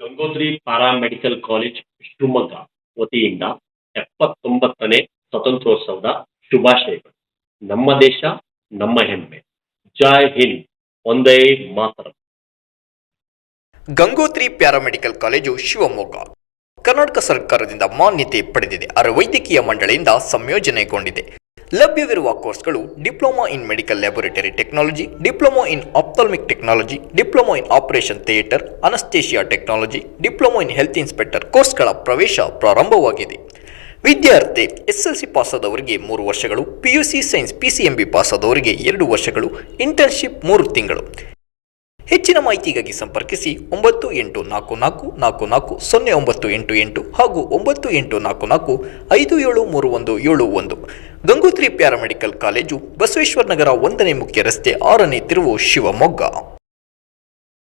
Gangotri paramedical college Shivamogga ವತಿಯಿಂದ ಎಪ್ಪತ್ತೊಂಬತ್ತನೇ ಸ್ವತಂತ್ರೋತ್ಸವದ ಶುಭಾಶಯಗಳು. ನಮ್ಮ ದೇಶ, ನಮ್ಮ ಹೆಮ್ಮೆ. ಜೈ ಹಿಂದ್. ಒಂದೇ ಮಾತ್ರ. Gangotri paramedical college Shivamogga. Karnataka ಸರ್ಕಾರದಿಂದ ಮಾನ್ಯತೆ ಪಡೆದಿದೆ. ಅರ ವೈದ್ಯಕೀಯ ಮಂಡಳಿಯಿಂದ ಸಂಯೋಜನೆಗೊಂಡಿದೆ. ಲಭ್ಯವಿರುವ ಕೋರ್ಸ್ಗಳು diploma in medical laboratory technology, diploma in ophthalmic technology, diploma in operation theatre, anaesthesia technology, diploma in health inspector ಕೋರ್ಸ್ಗಳ ಪ್ರವೇಶ ಪ್ರಾರಂಭವಾಗಿದೆ. ವಿದ್ಯಾರ್ಥಿ ಎಸ್ ಎಲ್ ಸಿ ಪಾಸಾದವರಿಗೆ ಮೂರು ವರ್ಷಗಳು P U C science P C M B ಪಾಸಾದವರಿಗೆ ಎರಡು ವರ್ಷಗಳು, ಇಂಟರ್ನ್ಶಿಪ್ ಮೂರು ತಿಂಗಳು. ಹೆಚ್ಚಿನ ಮಾಹಿತಿಗಾಗಿ ಸಂಪರ್ಕಿಸಿ ಒಂಬತ್ತು ಎಂಟು ನಾಲ್ಕು ನಾಲ್ಕು ನಾಲ್ಕು ನಾಲ್ಕು ಸೊನ್ನೆ ಒಂಬತ್ತು ಎಂಟು ಎಂಟು ಹಾಗೂ ಒಂಬತ್ತು ಎಂಟು ನಾಲ್ಕು ನಾಲ್ಕು ಐದು ಏಳು ಮೂರು ಒಂದು ಏಳು ಒಂದು. ಪ್ಯಾರಾಮೆಡಿಕಲ್ ಕಾಲೇಜು ಬಸವೇಶ್ವರ ನಗರ ಒಂದನೇ ಮುಖ್ಯ ರಸ್ತೆ ಆರನೇ ತಿರುವು ಶಿವಮೊಗ್ಗ.